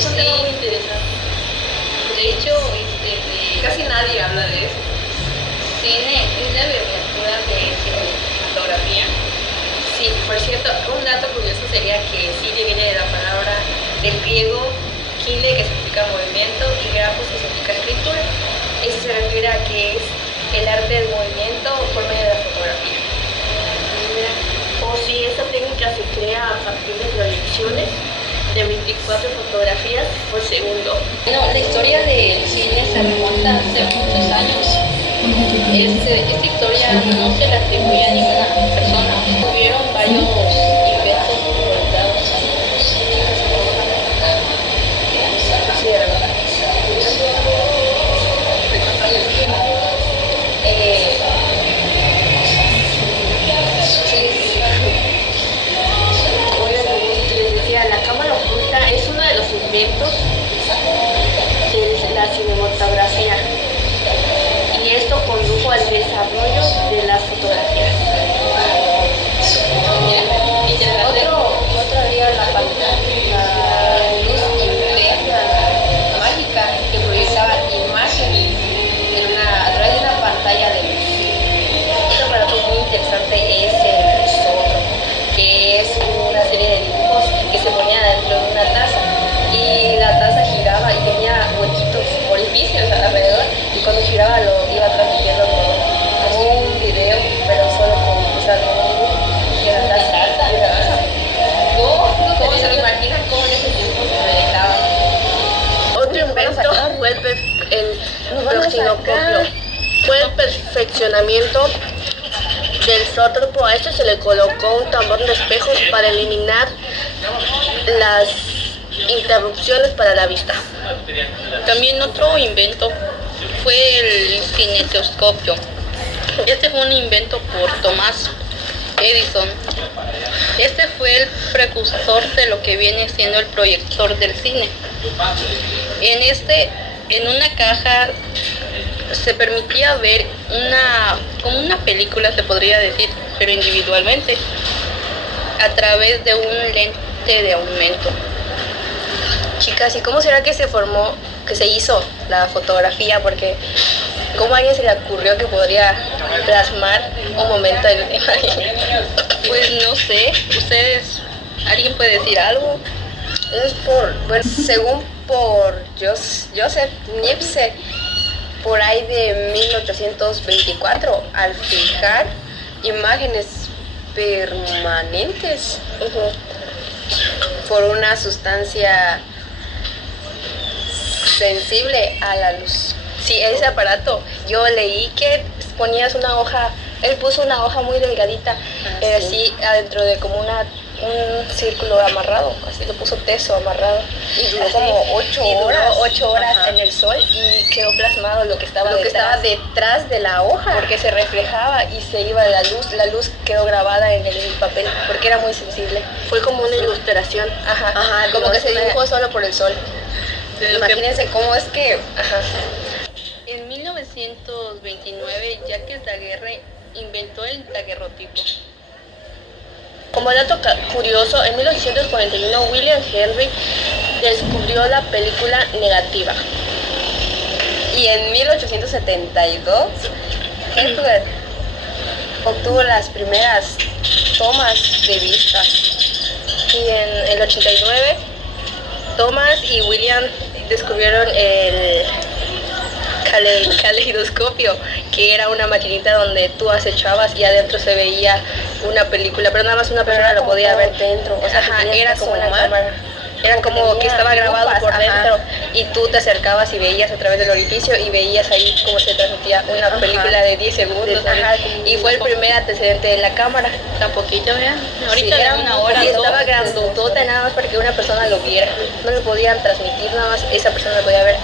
Es un tema muy interesante. De hecho, casi nadie habla de eso. cine es la abreviatura de cinematografía. Sí, por cierto, un dato curioso sería que cine viene de la palabra del griego kine, que significa movimiento, y grafos, que significa escritura. Eso se refiere a que es el arte del movimiento por medio de la fotografía. O si esta técnica se crea a partir de proyecciones de 24 fotografías por segundo. Bueno, la historia del cine se remonta hace muchos años. Esta historia no se le atribuye a ninguna persona. Hubieron varios inventos involucrados. Les decía, la cámara oculta es uno de los inventos de la cinematografía, y esto condujo al desarrollo de las fotografías. Otro haría la luz intensa, mágica, que proyectaba imágenes a través de una pantalla de luz. Otro aparato muy interesante es el zoótropo, que es una serie de dibujos que se ponía dentro de una taza, y la taza giraba y tenía huequitos, orificios alrededor, y cuando giraba lo iba transmitiendo como un video, pero solo con un dibujo, y la taza. ¿Cómo se lo imaginan? ¿Cómo en ese tiempo se proyectaba? Otro invento fue el proxenocopio. Fue el perfeccionamiento del zoótropo. A este se le colocó un tambor de espejos para eliminar las interrupciones para la vista. También otro invento fue el cinetoscopio. Este fue un invento por Thomas Edison. Este fue el precursor de lo que viene siendo el proyector del cine. En una caja se permitía ver como una película, se podría decir, pero individualmente, a través de un lente de aumento. Chicas, ¿y cómo será que se hizo la fotografía? Porque ¿cómo a alguien se le ocurrió que podría plasmar un momento en una imagen? Pues no sé, ¿alguien puede decir algo? Según por Joseph Niepce, por ahí de 1824, al fijar imágenes permanentes por una sustancia sensible a la luz. Sí, ese aparato, yo leí que ponías una hoja, él puso una hoja muy delgadita, así adentro de como un círculo amarrado, así lo puso teso amarrado, y duró como 8 horas en el sol, y quedó plasmado lo que estaba detrás de la hoja, porque se reflejaba y se iba la luz quedó grabada en el papel, porque era muy sensible. Fue como una ilustración. Como que se dibujó solo por el sol. Imagínense cómo es que... En 1929, Jacques Daguerre inventó el daguerrotipo. Como dato curioso, en 1841 William Henry descubrió la película negativa. Y en 1872 Edward obtuvo las primeras tomas de vista. Y en el 89 Thomas y William descubrieron el caleidoscopio, que era una maquinita donde tú acechabas y adentro se veía una película, pero nada más una persona lo podía ver dentro. O sea, era como una cámara. Era como que estaba grabado por dentro, y tú te acercabas y veías a través del orificio y veías ahí cómo se transmitía una película de 10 segundos. Y fue el primer antecedente de la cámara. Tan poquito, vean. Ahorita Sí, era una hora. y estaba grandotota nada más para que una persona lo viera. No lo podían transmitir, nada más esa persona lo podía ver.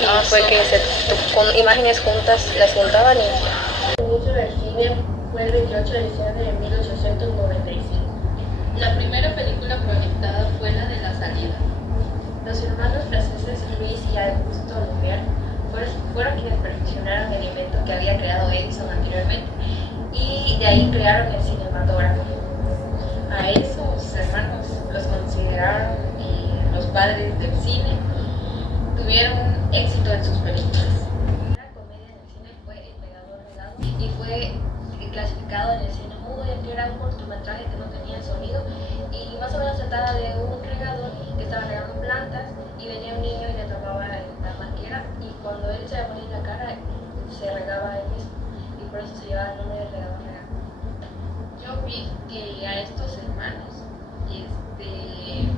Y fue que con imágenes juntas las juntaban. El inicio del cine fue el 28 de diciembre de 1895. La primera película proyectada fue la de La Salida. Los hermanos franceses Louis y Auguste Lumière fueron quienes perfeccionaron el invento que había creado Edison anteriormente, y de ahí crearon el cinematógrafo. A esos hermanos los consideraron los padres del cine. era de un regador que estaba regando plantas y venía un niño y le tomaba la manguera y cuando él se la ponía en la cara se regaba él mismo y por eso se llevaba el nombre de regador regado. Yo vi que a estos hermanos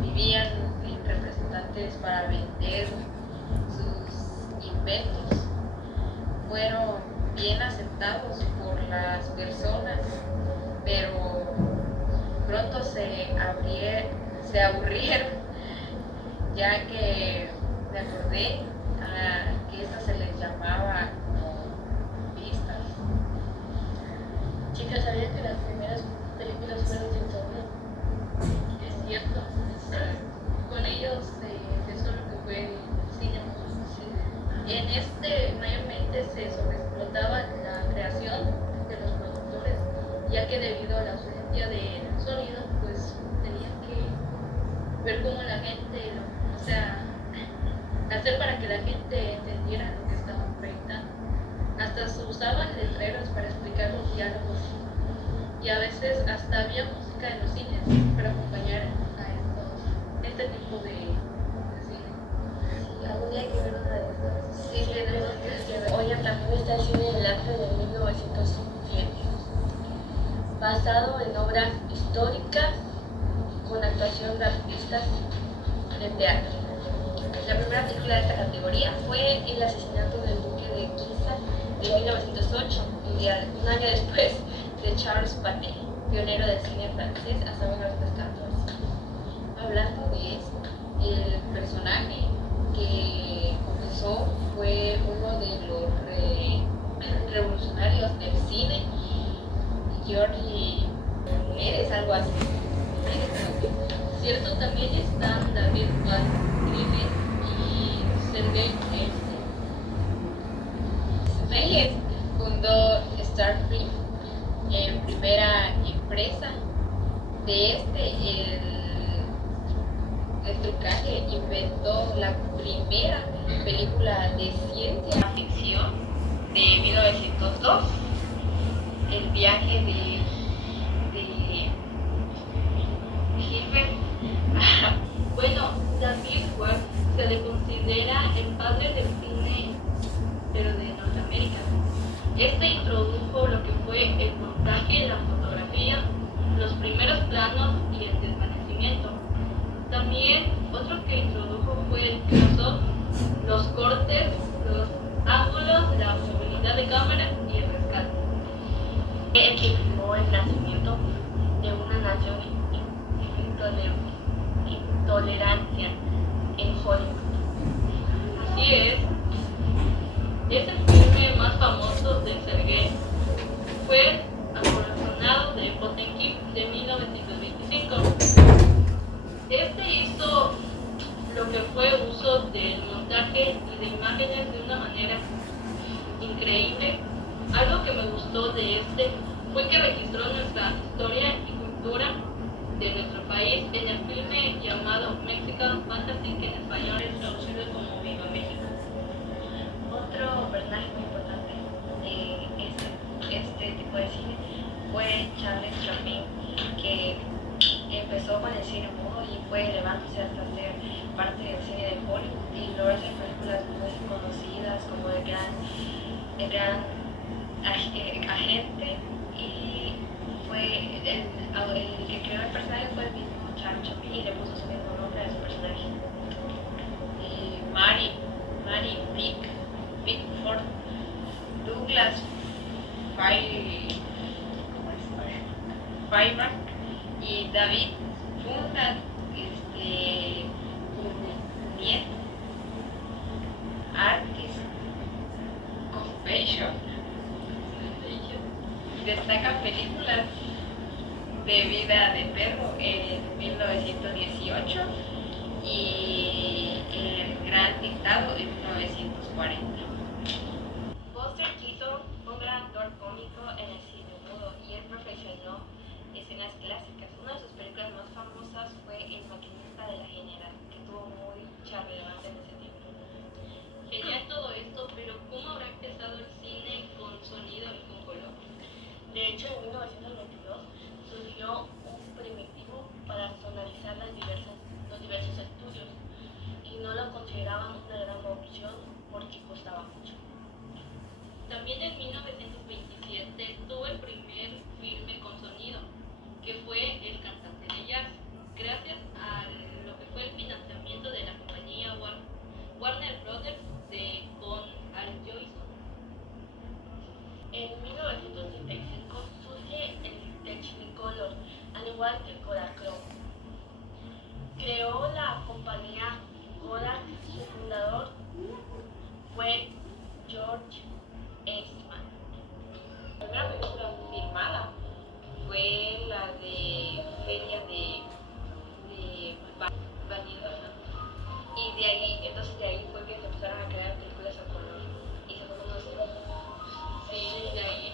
vivían en representantes para vender sus inventos. Fueron bien aceptados por las personas, pero pronto se aburrieron, ya que me acordé que estas se les llamaba como pistas. Chicas, ¿sabían que las primeras películas fueron sin sonido? Es cierto, con ellos se gestó lo que fue el cine mudo. En mayormente se sobreexplotaba la creación de los productores, ya que debido a la ausencia de sonido, pues tenían que ver cómo la gente, hacer para que la gente entendiera lo que estaban proyectando. Hasta se usaban letreros para explicar los diálogos y a veces hasta había música en los cines para acompañar a este tipo de cine. Sí, algún día hay que ver una de estas. Sí, tenemos que ver. Oye, también está el cine del arte de 1907, basado en obras históricas con actuación de artistas de teatro. La primera película de esta categoría fue El asesinato del duque de Guisa de 1908, un año después de Charles Panet, pionero del cine francés hasta 1914. Hablando de eso, el personaje que comenzó fue uno de los revolucionarios del cine, George Méndez, algo así. Cierto, también están David Griffith y Sergei Méndez. Fundó Starfleet, primera empresa de el trucaje, inventó la primera película de ciencia ficción de 1902, El viaje de Gilbert. Bueno, David Ward se le considera el padre del cine, pero de Norteamérica. Introdujo lo que fue el montaje, la fotografía, los primeros planos y el desvanecimiento. También otro que introdujo fue el close-up, los cortes, los ángulos, la movilidad de cámara y el rescate. El que firmó el nacimiento de una nación intolerancia en Hollywood. Así es el filme más famoso de Sergei. Fue Acorazonado de Potemkin de 1925. Hizo lo que fue uso del montaje y de imágenes de una manera increíble. Algo que me gustó de fue que registró nuestra historia y cultura de nuestro país en el filme llamado Mexican Fantasy, que en español es traducido como Viva México. Otro personaje muy importante de este tipo de cine fue Charles Chaplin, que empezó con el cine mudo y fue elevándose hasta ser parte del cine de Hollywood y logró hacer películas muy conocidas como El Gran Agente, y fue el que creó el personaje fue el mismo Charles Chaplin y le puso su mismo nombre a su personaje. Mary Pickford, Douglas Fairbanks y David fundan Union Artists Compassion y destacan películas de Vida de Perro en 1918 y El Gran Dictado en 1940. Buster Keaton fue un gran actor cómico en el cine mudo y él perfeccionó escenas clásicas. Una de sus películas más famosas fue El maquinista de la general, que tuvo mucha relevancia en ese tiempo. Genial todo esto, pero ¿cómo habrá empezado el cine con sonido y con color? De hecho, en 1922 surgió un primitivo para sonorizar realizar los diversos estudios y no lo consideraban una gran opción porque costaba mucho. También en 1927 tuvo el primer filme con sonido, que fue El cantante de jazz, gracias a lo que fue el financiamiento de la compañía Warner Brothers con Al Jolson. En 1935 surge el Technicolor, al igual que el Kodachrome. Creó la compañía Kodak, su fundador fue George Eastman. La primera película filmada fue la de Feria de Vanilla. Y de ahí fue que se empezaron a crear películas a color. Y se fue conocido. Sí, de ahí.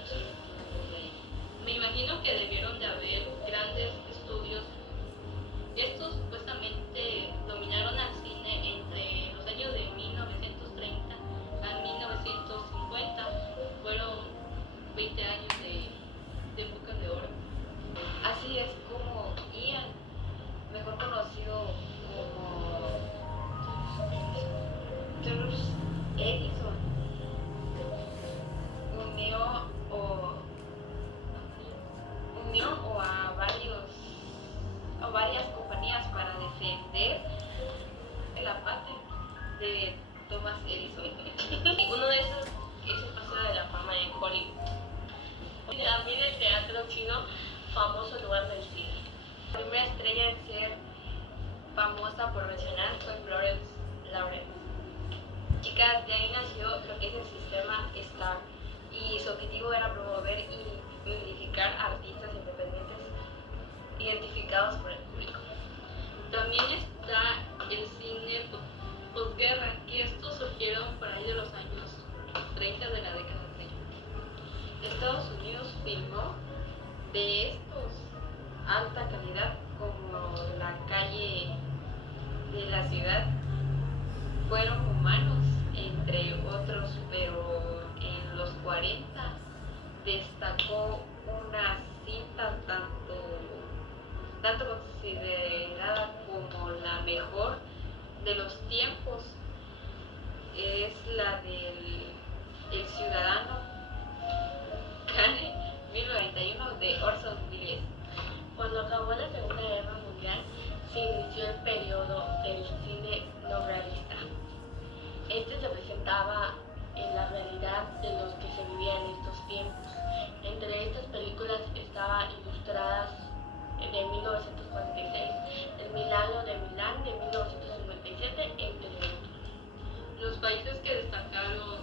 Me imagino que debieron de haber grandes estudios. Estos supuestamente dominaron al cine entre los años de 1930 a 1950. Fueron 20 años de época de oro. Así es como Ian, mejor conocido como Thomas Edison, unió a varias compañías para defender la patria de Thomas Edison. Uno de esos es el Paseo de la Fama en Hollywood. También el teatro chino, famoso lugar del cine. La primera estrella en ser famosa por mencionar fue Florence Lawrence. Chicas, de ahí nació lo que es el sistema STAR y su objetivo era promover y identificar artistas independientes identificados por el público. También está el cine posguerra, y estos surgieron por ahí de los años 30 de la década de Estados Unidos filmó de estos alta calidad como La calle de la ciudad, Fueron humanos, entre otros, pero en los 40 destacó una cinta tanto considerada como la mejor de los tiempos, es la del El Ciudadano Kane, 1941, de Orson Welles. Cuando acabó la Segunda Guerra Mundial, se inició el periodo del cine no realista. Este se presentaba en la realidad de los que se vivían en estos tiempos. Entre estas películas estaban ilustradas de 1946, El Milagro de Milán de 1957, entre otros. Los países que destacaron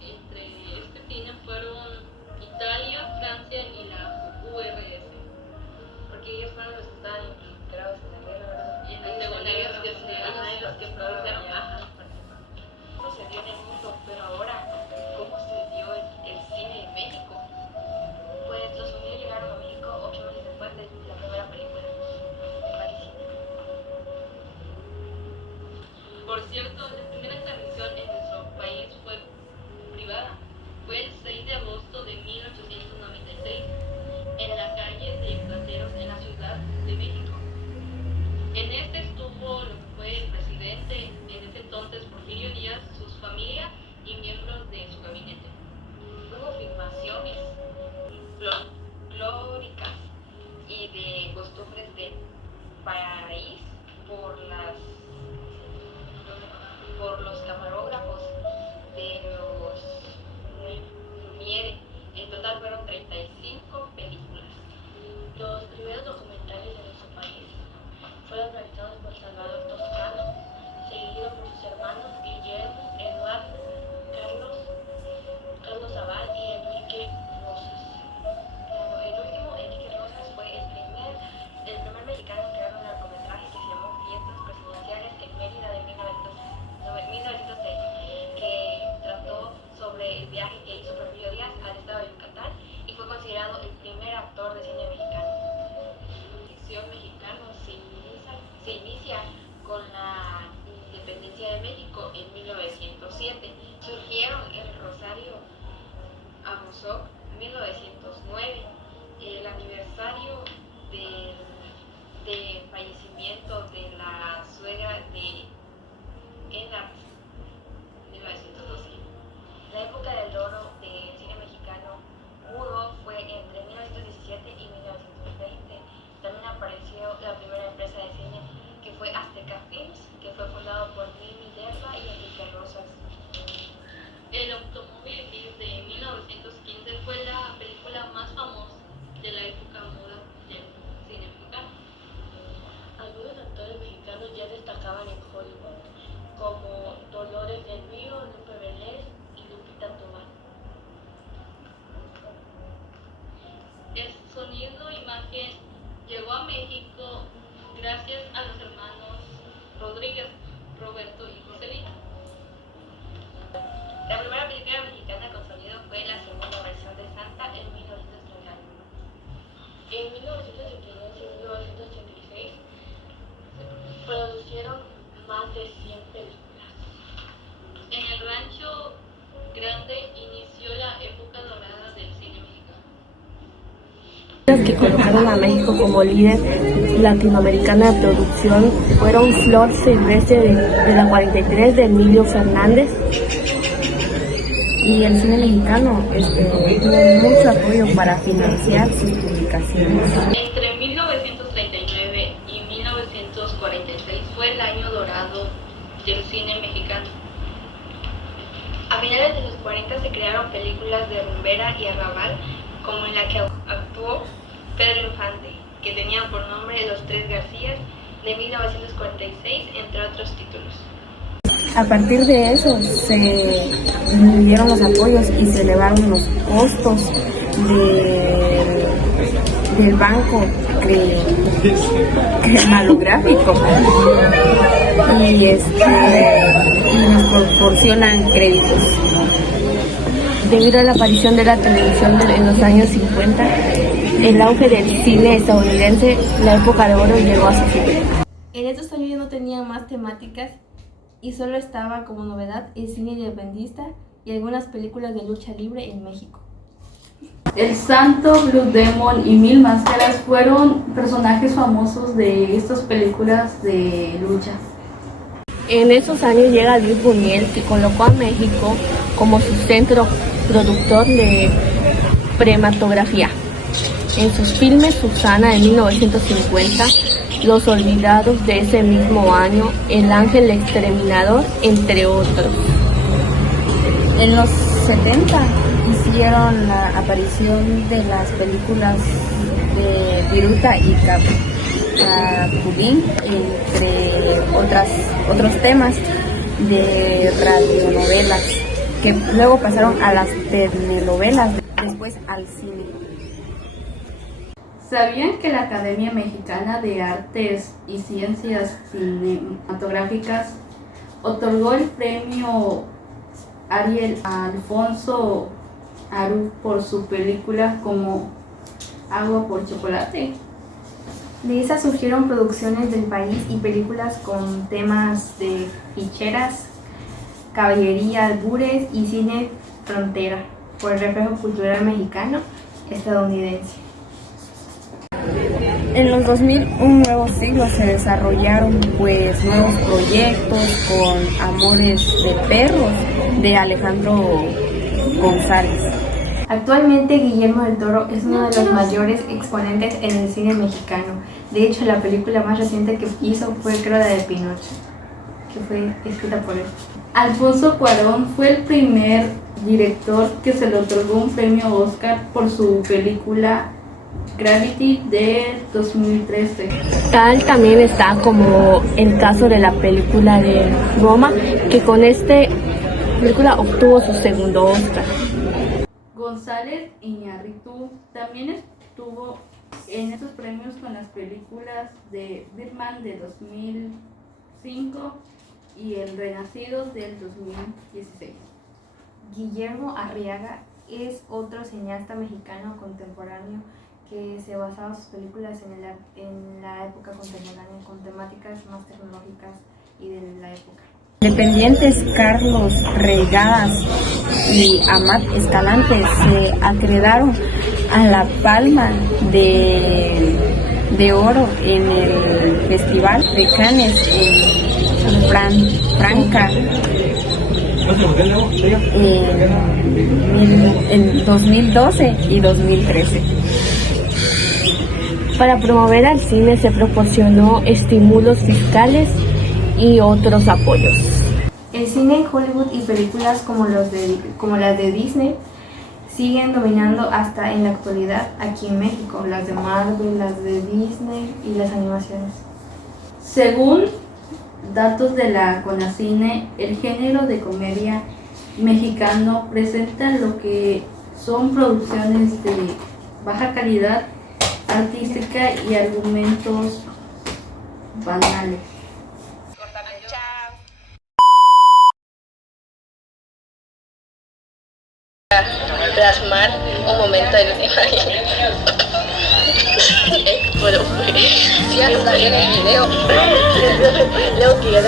entre este cine fueron Italia, Francia y la URSS. Porque ellos fueron los que estaban infiltrados en la guerra, ¿verdad? Y en la Segunda Guerra Mundial. Los que produjeron, ¿cómo se dio en el mundo? Pero ahora, ¿cómo se dio el cine en México? Pues los judíos llegaron a México 8 meses después de la primera película. Por cierto, la primera transmisión en nuestro país fue privada. Fue el 6 de agosto de 1896 en la calle de Plateros, en la Ciudad de México. En este estuvo lo que fue el presidente en ese entonces, Porfirio Díaz, sus familia y miembros de su gabinete. Hubo filmaciones folclóricas y de costumbres del país por los camarógrafos de los Lumiere. En total fueron 35 películas. Los primeros documentales de nuestro país fueron realizados por Salvador Toscano, seguido por sus hermanos Guillermo, Eduardo, Carlos Zaval y Enrique Rosas. El último, Enrique Rosas, fue el primer mexicano en crear un largometraje que se llamó Fiestas Presidenciales en Mérida de 1906, que trató sobre el viaje que hizo Porfirio Díaz al estado de Yucatán y fue considerado el primer actor de cine mexicano. La ficción mexicana se inicia con la independencia de México en 1907. Surgieron el Rosario Amozoc 1909, el aniversario del de fallecimiento de la suegra de Edgar, 1912. La época del oro del cine mexicano mudo fue entre 1917 y 1920. También apareció la primera empresa de cine, que fue Azteca Films, que fue fundado por Mimi Lerma y Enrique Rosas. El Automóvil Gris de 1915 fue la película más famosa de la época muda del cine mexicano. Algunos actores mexicanos ya destacaban en Hollywood, como Dolores del Río, Lupe Vélez y Lupita Tobar. El sonido imagen llegó a México gracias a los hermanos Rodríguez, Roberto y Joselito. La primera película mexicana con sonido fue la segunda versión de Santa en 1931. En 1982 y 1986 se produjeron más de 100 películas. En el Rancho Grande inició la época dorada del cine mexicano. Que colocaron a México como líder latinoamericana de producción fueron Flor Silvestre de la 43 de Emilio Fernández, y el cine mexicano tuvo mucho apoyo para financiar sus publicaciones. Entre 1939 y 1946 fue el año dorado del cine mexicano. A finales de los 40 se crearon películas de rumbera y arrabal, como en la que actuó Pedro Infante, que tenía por nombre Los Tres Garcías, de 1946, entre otros títulos. A partir de eso se disminuyeron los apoyos y se elevaron los costos del banco cinematográfico y nos proporcionan créditos. Debido a la aparición de la televisión en los años 50, el auge del cine estadounidense, la época de oro llegó a su fin. En estos años ya no tenían más temáticas y solo estaba como novedad el cine independentista y algunas películas de lucha libre en México. El Santo, Blue Demon y Mil Máscaras fueron personajes famosos de estas películas de lucha. En esos años llega Luis Buñuel, que colocó a México como su centro productor de cinematografía. En sus filmes Susana de 1950, Los Olvidados de ese mismo año, El Ángel Exterminador, entre otros. En los 70 hicieron la aparición de las películas de Viruta y Capulín, entre otros temas de radionovelas, que luego pasaron a las telenovelas, después al cine. ¿Sabían que la Academia Mexicana de Artes y Ciencias Cinematográficas otorgó el premio Ariel a Alfonso Arú por su película como Agua por Chocolate? De esas surgieron producciones del país y películas con temas de ficheras, caballería, albures y cine frontera, por el reflejo cultural mexicano estadounidense. En los 2000, un nuevo siglo, se desarrollaron nuevos proyectos con Amores de Perros de Alejandro González. Actualmente Guillermo del Toro es uno de los mayores exponentes en el cine mexicano. De hecho, la película más reciente que hizo fue creo la de Pinocho, que fue escrita por él. Alfonso Cuarón fue el primer director que se le otorgó un premio Oscar por su película Gravity de 2013. Tal también está como el caso de la película de Roma, que con esta película obtuvo su segundo Oscar. González Iñárritu también estuvo en estos premios con las películas de Birdman de 2005 y El Renacido del 2016. Guillermo Arriaga es otro cineasta mexicano contemporáneo que se basaba sus películas en la época contemporánea con temáticas más tecnológicas y de la época. Independientes Carlos Regadas y Amat Escalante se acreedaron a la palma de de oro en el Festival de Cannes en Franca en 2012 y 2013. Para promover al cine se proporcionó estímulos fiscales y otros apoyos. El cine en Hollywood y películas como las de Disney siguen dominando hasta en la actualidad aquí en México, las de Marvel, las de Disney y las animaciones. Según datos de la Conacine, el género de comedia mexicano presenta lo que son producciones de baja calidad artística y argumentos banales. Plasmar un momento de bueno, si hasta bien el video, leo que ya